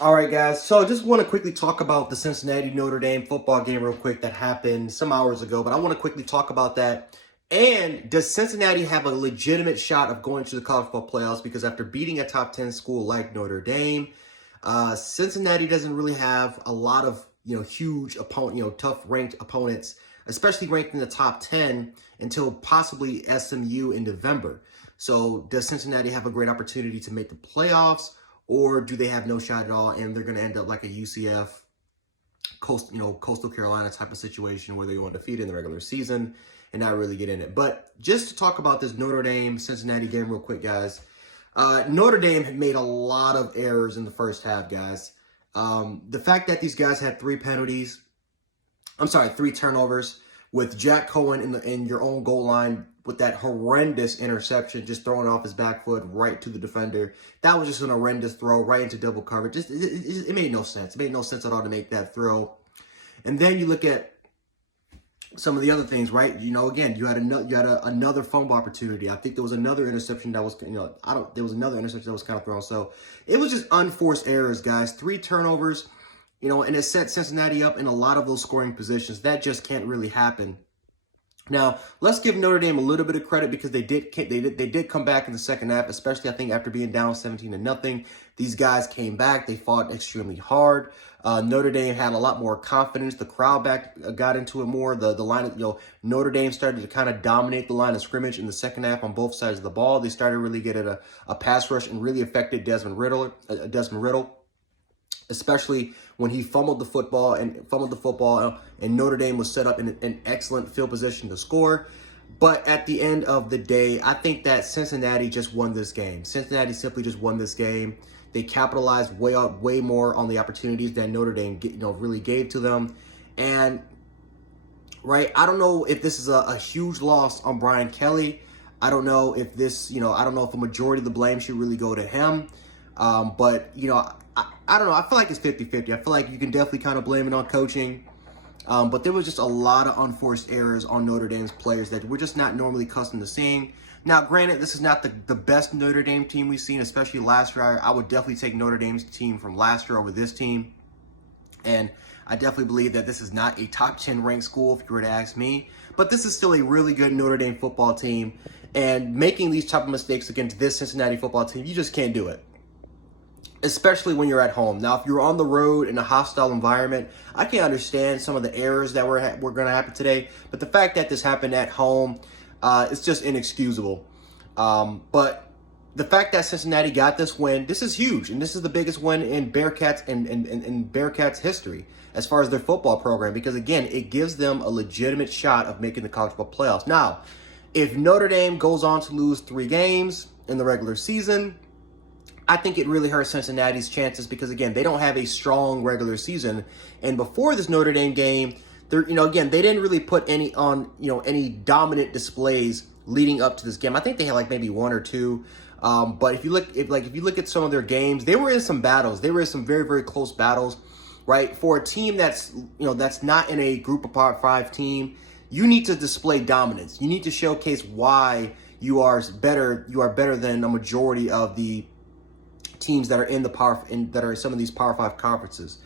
All right, guys. So I just want to quickly talk about the Cincinnati Notre Dame football game real quick that happened some hours ago, but I want to quickly talk about that. And does Cincinnati have a legitimate shot of going to the college football playoffs? Because after beating a top 10 school like Notre Dame, Cincinnati doesn't really have a lot of, huge opponent, tough ranked opponents, especially ranked in the top 10 until possibly SMU in November. So does Cincinnati have a great opportunity to make the playoffs? Or do they have no shot at all, and they're going to end up like a UCF, Coastal Carolina type of situation where they go undefeated in the regular season and not really get in it? But just to talk about this Notre Dame-Cincinnati game real quick, guys. Notre Dame had made a lot of errors in the first half, guys. The fact that these guys had three turnovers with Jack Cohen in your own goal line with that horrendous interception, just throwing off his back foot right to the defender. That was just an horrendous throw right into double coverage. It made no sense. It made no sense at all to make that throw. And then you look at some of the other things, right? Again, you had another fumble opportunity. I think there was another interception that was, there was another interception that was kind of thrown. So it was just unforced errors, guys. 3 turnovers, and it set Cincinnati up in a lot of those scoring positions. That just can't really happen. Now, let's give Notre Dame a little bit of credit because they did come back in the second half, especially I think after being down 17-0. These guys came back. They fought extremely hard. Notre Dame had a lot more confidence. The crowd got into it more. The line, Notre Dame started to kind of dominate the line of scrimmage in the second half on both sides of the ball. They started really getting a pass rush and really affected Desmond Riddle. Especially when he fumbled the football and Notre Dame was set up in an excellent field position to score. But at the end of the day, I think that Cincinnati just won this game. Cincinnati simply just won this game. They capitalized way more on the opportunities that Notre Dame really gave to them. And right, I don't know if this is a huge loss on Brian Kelly. I don't know if I don't know if a majority of the blame should really go to him. But I don't know. I feel like it's 50-50. I feel like you can definitely kind of blame it on coaching. But there was just a lot of unforced errors on Notre Dame's players that we're just not normally accustomed to seeing. Now, granted, this is not the best Notre Dame team we've seen, especially last year. I would definitely take Notre Dame's team from last year over this team. And I definitely believe that this is not a top 10 ranked school, if you were to ask me. But this is still a really good Notre Dame football team. And making these type of mistakes against this Cincinnati football team, you just can't do it, especially when you're at home. Now, if you're on the road in a hostile environment, I can understand some of the errors that were going to happen today. But the fact that this happened at home, it's just inexcusable. But the fact that Cincinnati got this win, this is huge. And this is the biggest win in Bearcats in Bearcats history as far as their football program. Because, again, it gives them a legitimate shot of making the college football playoffs. Now, if Notre Dame goes on to lose 3 games in the regular season, I think it really hurts Cincinnati's chances because, again, they don't have a strong regular season. And before this Notre Dame game, they didn't really put any dominant displays leading up to this game. I think they had like maybe 1 or 2. But if you look at some of their games, they were in some battles. They were in some very, very close battles, right? For a team that's not in a group of 5 team, you need to display dominance. You need to showcase why you are better than a majority of the teams that are that are in some of these Power 5 conferences.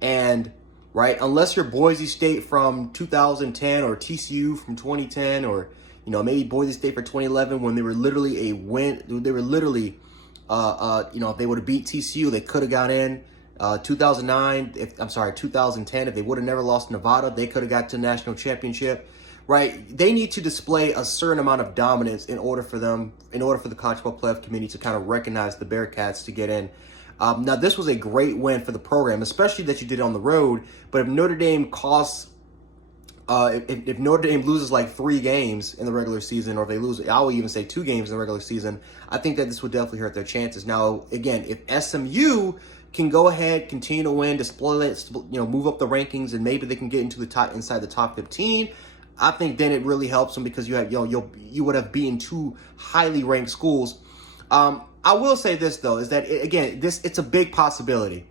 And right, unless you're Boise State from 2010 or TCU from 2010 or maybe Boise State for 2011 when they were literally if they would have beat TCU, they could have got in. 2010, if they would have never lost Nevada, they could have got to the national championship. Right, they need to display a certain amount of dominance in order for the college football playoff committee to kind of recognize the Bearcats to get in. Now, this was a great win for the program, especially that you did it on the road. But if Notre Dame if Notre Dame loses like 3 games in the regular season, or if they lose, I would even say 2 games in the regular season, I think that this would definitely hurt their chances. Now, again, if SMU can go ahead, continue to win, display it, move up the rankings, and maybe they can get inside the top 15. I think then it really helps them because you would have beaten 2 highly ranked schools. I will say this though, is that it's a big possibility.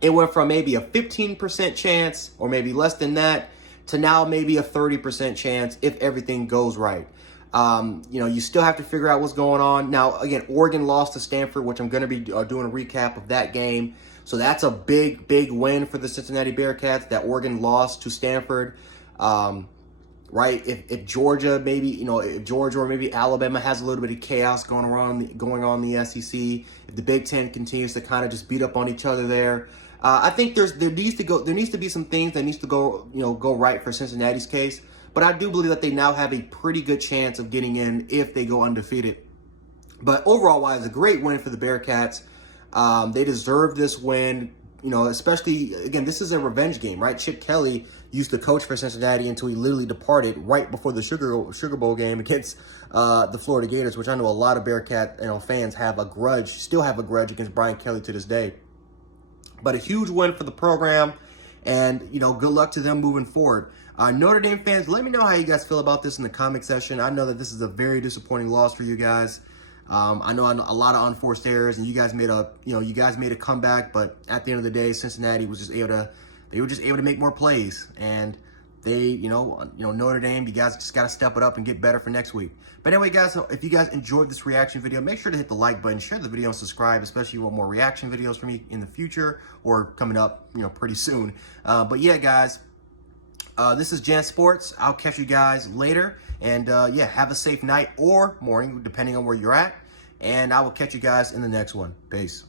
It went from maybe a 15% chance or maybe less than that to now maybe a 30% chance if everything goes right. You still have to figure out what's going on. Now, again, Oregon lost to Stanford, which I'm going to be doing a recap of that game. So that's a big, big win for the Cincinnati Bearcats, that Oregon lost to Stanford. Right? If Georgia, maybe, if Georgia or maybe Alabama has a little bit of chaos going on in the SEC, if the Big Ten continues to kind of just beat up on each other there, I think there needs to be some things that needs to go right for Cincinnati's case. But I do believe that they now have a pretty good chance of getting in if they go undefeated. But overall wise, a great win for the Bearcats. They deserve this win, especially, again, this is a revenge game, right? Chip Kelly used to coach for Cincinnati until he literally departed right before the Sugar Bowl game against the Florida Gators, which I know a lot of Bearcat fans still have a grudge against Brian Kelly to this day. But a huge win for the program, and, good luck to them moving forward. Notre Dame fans, let me know how you guys feel about this in the comment section. I know that this is a very disappointing loss for you guys. I know a lot of unforced errors, and you guys made a comeback, but at the end of the day, Cincinnati was just able to make more plays, and they, Notre Dame, you guys just got to step it up and get better for next week. But anyway, guys, if you guys enjoyed this reaction video, make sure to hit the like button, share the video, and subscribe, especially if you want more reaction videos from me in the future or coming up, pretty soon. But yeah, guys, this is Jan Sports. I'll catch you guys later, and yeah, have a safe night or morning, depending on where you're at. And I will catch you guys in the next one. Peace.